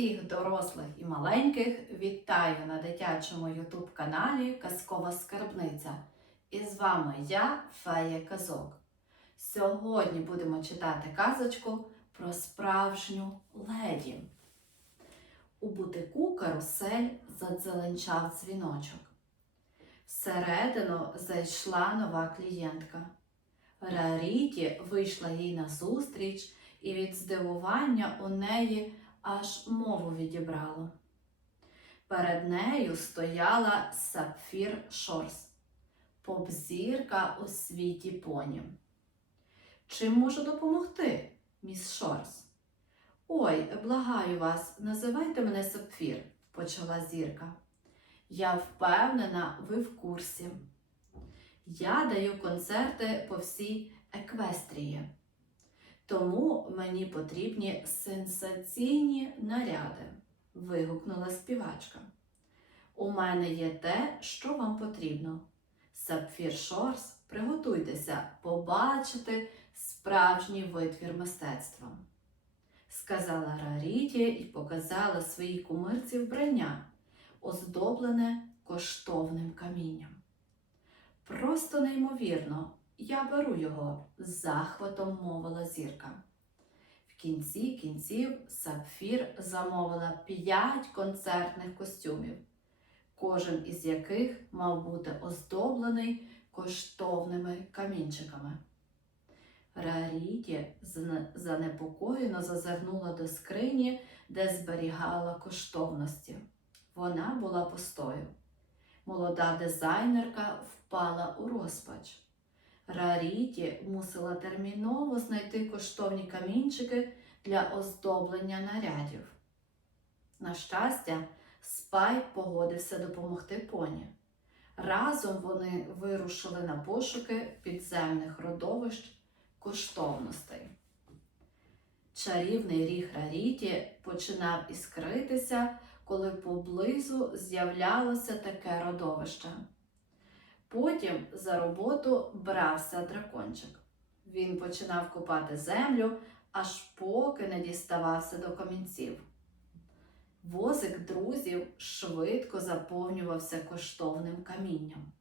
Всіх дорослих і маленьких вітаю на дитячому ютуб каналі Казкова Скарбниця. І з вами я, Фея Казок. Сьогодні будемо читати казочку про справжню леді. У бутику карусель задзеленчав дзвіночок. Всередину зайшла нова клієнтка. Раріті вийшла їй назустріч, і від здивування у неї аж мову відібрало. Перед нею стояла сапфір Шорс, попзірка у світі поні. Чим можу допомогти, міс Шорс? Ой, благаю вас, називайте мене сапфір, почала зірка. Я впевнена, ви в курсі. Я даю концерти по всій Еквестрії. Тому мені потрібні сенсаційні наряди, вигукнула співачка. У мене є те, що вам потрібно. Сапфір Шорс, приготуйтеся побачити справжній витвір мистецтва. Сказала Раріті і показала своїй кумирці вбрання, оздоблене коштовним камінням. Просто неймовірно, я беру його, з захватом мовила зірка. В кінці кінців Сапфір замовила п'ять концертних костюмів, кожен із яких мав бути оздоблений коштовними камінчиками. Раріті занепокоєно зазирнула до скрині, де зберігала коштовності. Вона була пустою. Молода дизайнерка впала у розпач. Раріті мусила терміново знайти коштовні камінчики для оздоблення нарядів. На щастя, Спайк погодився допомогти поні. Разом вони вирушили на пошуки підземних родовищ коштовностей. Чарівний ріг Раріті починав іскритися, коли поблизу з'являлося таке родовище. Потім за роботу брався дракончик. Він починав копати землю, аж поки не діставався до камінців. Возик друзів швидко заповнювався коштовним камінням.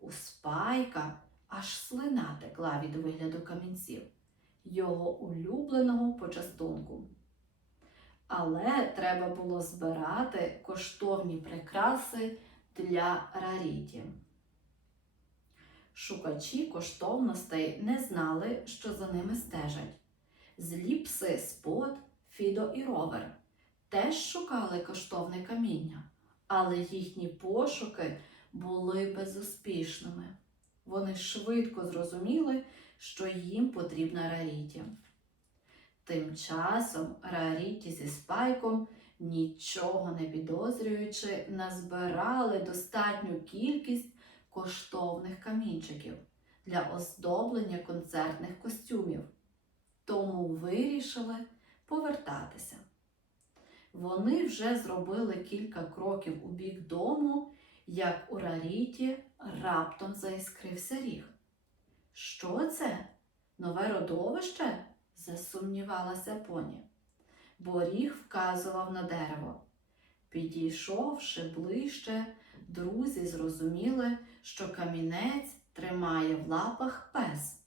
У спайка аж слина текла від вигляду камінців, його улюбленого почастунку. Але треба було збирати коштовні прикраси для раріті. Шукачі коштовностей не знали, що за ними стежать. Злі пси Спот, Фідо і Ровер теж шукали коштовне каміння, але їхні пошуки були безуспішними. Вони швидко зрозуміли, що їм потрібна Раріті. Тим часом Раріті зі спайком, нічого не підозрюючи, назбирали достатню кількість коштовних камінчиків для оздоблення концертних костюмів, тому вирішили повертатися. Вони вже зробили кілька кроків у бік дому, як у Раріті раптом заіскрився ріг. Що це? Нове родовище? засумнівалася поні, бо ріг вказував на дерево. Підійшовши ближче, друзі зрозуміли, що камінець тримає в лапах пес,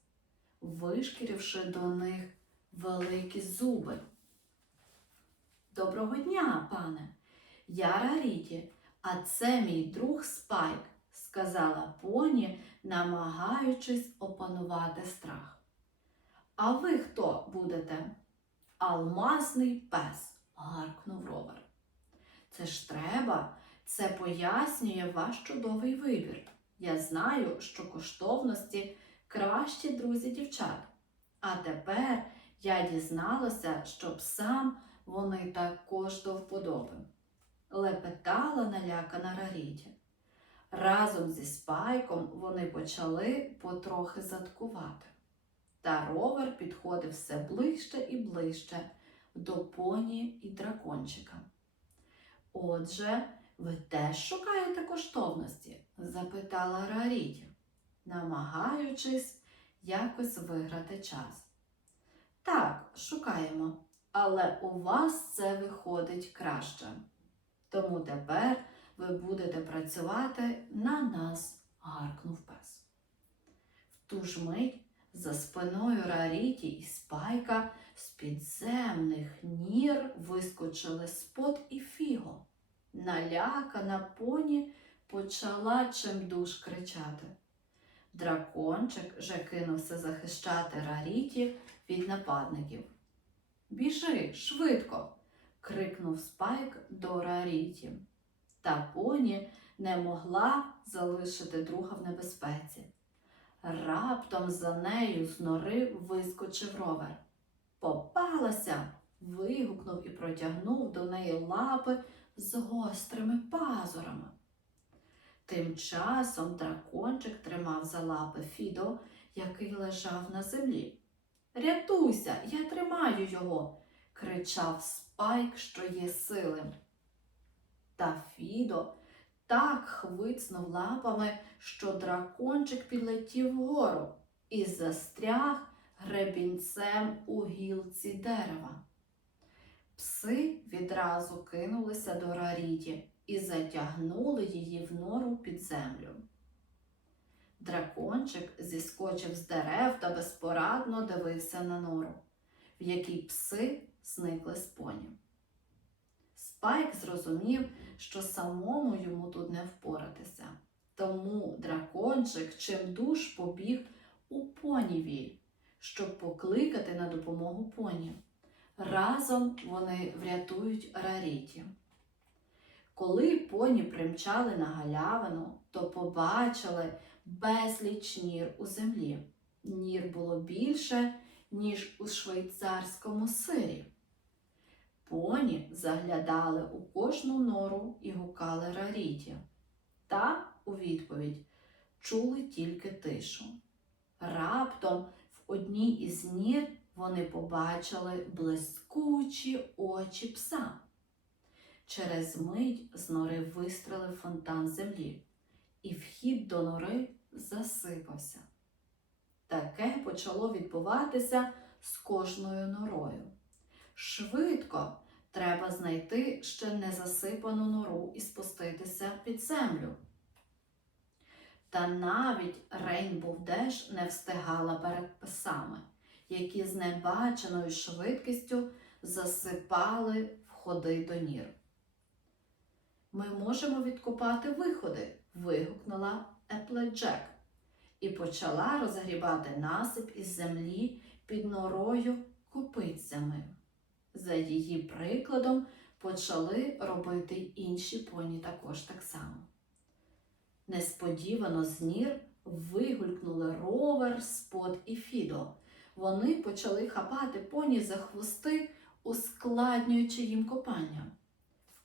вишкіривши до них великі зуби. Доброго дня, пане, я Раріті, а це мій друг Спайк, сказала поні, намагаючись опанувати страх. А ви хто будете? Алмазний пес, гаркнув ровер. Це ж треба, це пояснює ваш чудовий вибір. Я знаю, що коштовності кращі друзі дівчат. А тепер я дізналася, що псам вони також до вподоби. Лепетала налякана Раріті. Разом зі спайком вони почали потрохи заткувати. Та ровер підходив все ближче і ближче до поні і дракончика. Отже, ви теж шукаєте коштовності? запитала Раріті, намагаючись якось виграти час. Так, шукаємо, але у вас це виходить краще. Тому тепер ви будете працювати на нас, гаркнув пес. В ту ж мить за спиною Раріті і Спайка з підземних нір вискочили спот і фіго. Налякана поні почала чимдуж кричати. Дракончик же кинувся захищати Раріті від нападників. Біжи, швидко. крикнув Спайк до Раріті. Та поні не могла залишити друга в небезпеці. Раптом за нею з нори вискочив ровер. Попалася. вигукнув і протягнув до неї лапи з гострими пазурами. Тим часом дракончик тримав за лапи Фідо, який лежав на землі. Рятуйся, я тримаю його, кричав Спайк, що є сили. Та Фідо так хвицнув лапами, що дракончик підлетів вгору і застряг гребінцем у гілці дерева. Пси відразу кинулися до Раріті і затягнули її в нору під землю. Дракончик зіскочив з дерев та безпорадно дивився на нору, в якій пси зникли з поні. Спайк зрозумів, що самому йому тут не впоратися. Тому дракончик чимдуж побіг у понівіль, щоб покликати на допомогу поні. Разом вони врятують Раріті. Коли поні примчали на галявину, то побачили безліч нір у землі. Нір було більше, ніж у швейцарському сирі. Поні заглядали у кожну нору і гукали Раріті. Та у відповідь чули тільки тишу. Раптом в одній із нір вони побачили блискучі очі пса. Через мить з нори вистрелив фонтан землі, і вхід до нори засипався. Таке почало відбуватися з кожною норою. Швидко треба знайти ще не засипану нору і спуститися під землю. Та навіть Рейнбоу Деш не встигала перед писами, які з небаченою швидкістю засипали входи до нір. Ми можемо відкопати виходи, вигукнула Епледжек і почала розгрібати насип із землі під норою копицями. За її прикладом почали робити інші поні також так само. Несподівано з нір вигулькнули ровер, спот і фідо. Вони почали хапати поні за хвости, ускладнюючи їм копання.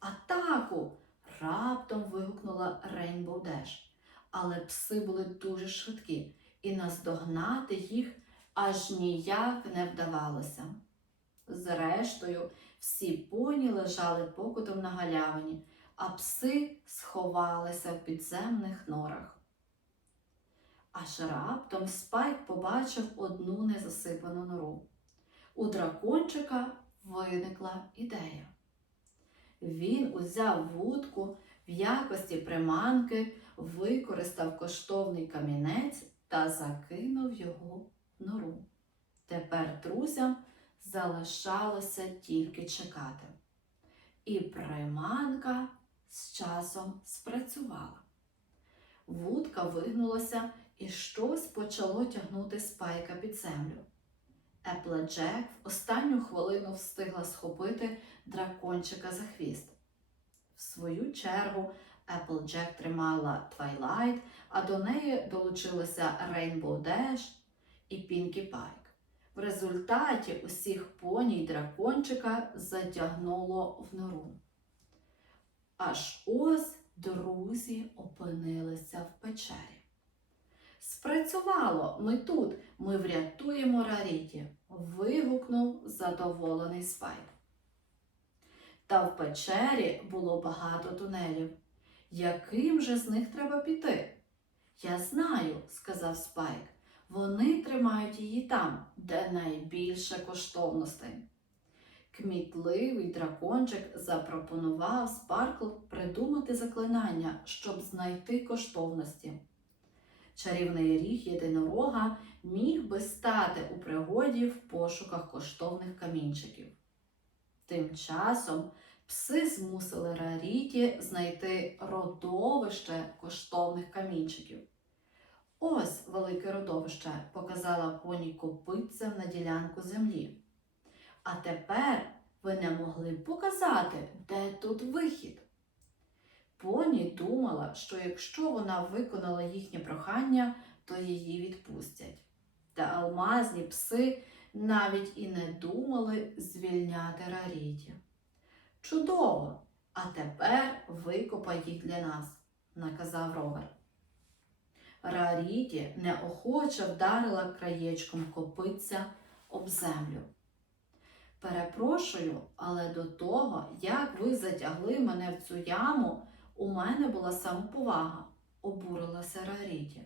Атаку! раптом вигукнула Рейнбоу Деш. Але пси були дуже швидкі, і наздогнати їх аж ніяк не вдавалося. Зрештою, всі поні лежали покутом на галявині, а пси сховалися в підземних норах. Аж раптом Спайк побачив одну незасипану нору. У дракончика виникла ідея. Він узяв вудку в якості приманки, використав коштовний камінець та закинув його в нору. Тепер друзям залишалося тільки чекати. І приманка з часом спрацювала. Вудка вигнулася і щось почало тягнути спайка під землю. Епледжек в останню хвилину встигла схопити дракончика за хвіст. В свою чергу Еплджек тримала Твайлайт, а до неї долучилися Рейнбоу Деш і Пінкі Пайк. В результаті усіх поній дракончика затягнуло в нору. Аж ось друзі опинилися в печері. Спрацювало, ми тут, ми врятуємо Раріті, вигукнув задоволений Спайк. Та в печері було багато тунелів. Яким же з них треба піти? Я знаю, сказав Спайк. Вони тримають її там, де найбільше коштовностей. Кмітливий дракончик запропонував Спаркл придумати заклинання, щоб знайти коштовності. Чарівний ріг єдинорога міг би стати у пригоді в пошуках коштовних камінчиків. Тим часом пси змусили Раріті знайти родовище коштовних камінчиків. Ось велике родовище показала поні копитцем на ділянку землі. А тепер ви не могли б показати, де тут вихід. Поні думала, що якщо вона виконала їхнє прохання, то її відпустять. Та алмазні пси навіть і не думали звільняти Раріті. Чудово! А тепер викопай їх для нас, наказав ровер. Раріті неохоче вдарила краєчком копиця об землю. Перепрошую, але до того, як ви затягли мене в цю яму, у мене була самоповага, обурилася Раріті.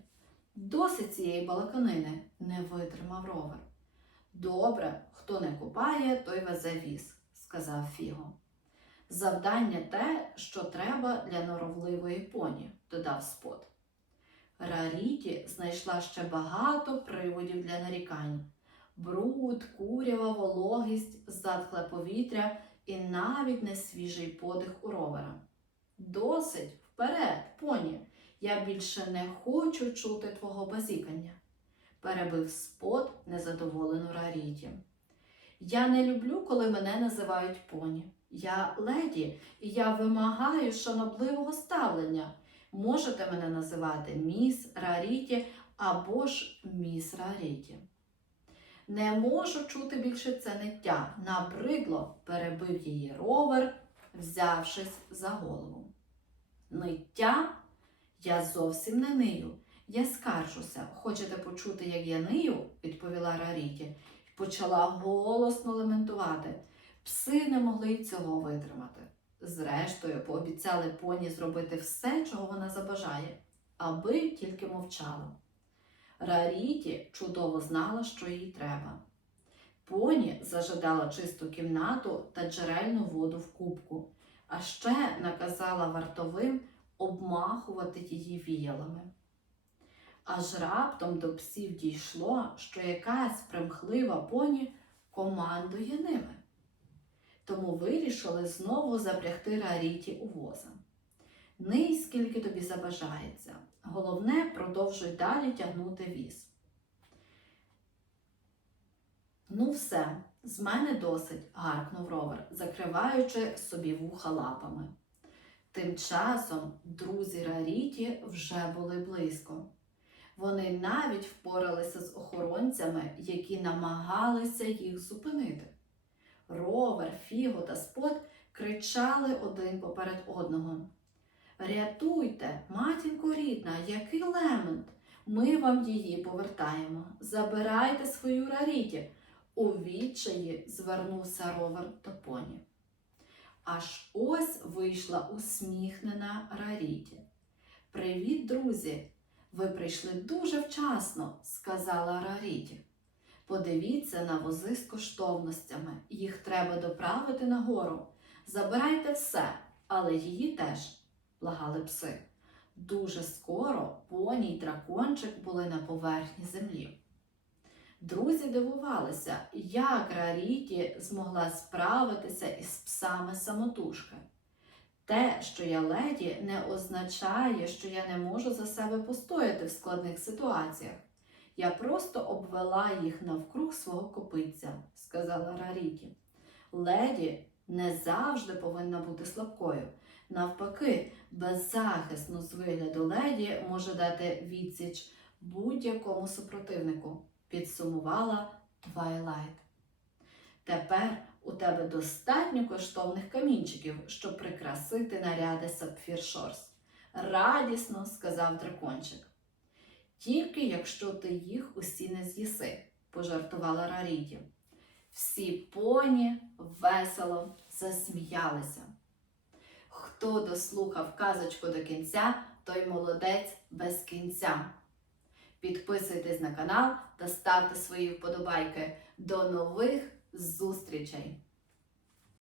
Досить цієї балаканини не витримав ровер. Добре, хто не купає, той везе віз, сказав Фіго. Завдання те, що треба для норовливої поні, додав спот. Раріті знайшла ще багато приводів для нарікань. Бруд, курява, вологість, затхле повітря і навіть несвіжий подих у ровера. Досить вперед, поні, я більше не хочу чути твого базікання, перебив спот незадоволену Раріті. Я не люблю, коли мене називають поні. Я леді, і я вимагаю шанобливого ставлення. Можете мене називати міс Раріті або ж міс Раріті. Не можу чути більше це ниття. Набридло перебив її ровер, взявшись за голову. Ниття? Я зовсім не нию. Я скаржуся. Хочете почути, як я нию? відповіла Раріті і почала голосно лементувати. Пси не могли й цього витримати. Зрештою, пообіцяли поні зробити все, чого вона забажає, аби тільки мовчала. Раріті чудово знала, що їй треба. Поні зажадала чисту кімнату та джерельну воду в кубку, а ще наказала вартовим обмахувати її віялами. Аж раптом до псів дійшло, що якась примхлива поні командує ними. Тому вирішили знову запрягти Раріті у воза. Ний, скільки тобі забажається. Головне, продовжуй далі тягнути віз. Ну, все, з мене досить, гаркнув ровер, закриваючи собі вуха лапами. Тим часом друзі Раріті вже були близько. Вони навіть впоралися з охоронцями, які намагалися їх зупинити. Ровер, Фіго та Спот кричали один поперед одного. Рятуйте, матінко рідна, який лемент! Ми вам її повертаємо. Забирайте свою раріті. У відчаї звернувся ровер до поні. Аж ось вийшла усміхнена Раріті. Привіт, друзі! Ви прийшли дуже вчасно, сказала Раріті. Подивіться на вози з коштовностями. Їх треба доправити нагору. Забирайте все, але її теж, благали пси. Дуже скоро поні й дракончик були на поверхні землі. Друзі дивувалися, як Раріті змогла справитися із псами самотужки. Те, що я леді, не означає, що я не можу за себе постояти в складних ситуаціях. Я просто обвела їх навкруг свого копиця, сказала Раріті. Леді не завжди повинна бути слабкою. Навпаки, беззахисно з вигляду леді може дати відсіч будь-якому супротивнику, підсумувала Твайлайт. Тепер у тебе достатньо коштовних камінчиків, щоб прикрасити наряди Сапфір Шорс. Радісно сказав дракончик. Тільки якщо ти їх усі не з'їси, пожартувала Раріті. Всі поні весело засміялися. Хто дослухав казочку до кінця, той молодець без кінця. Підписуйтесь на канал та ставте свої вподобайки. До нових зустрічей!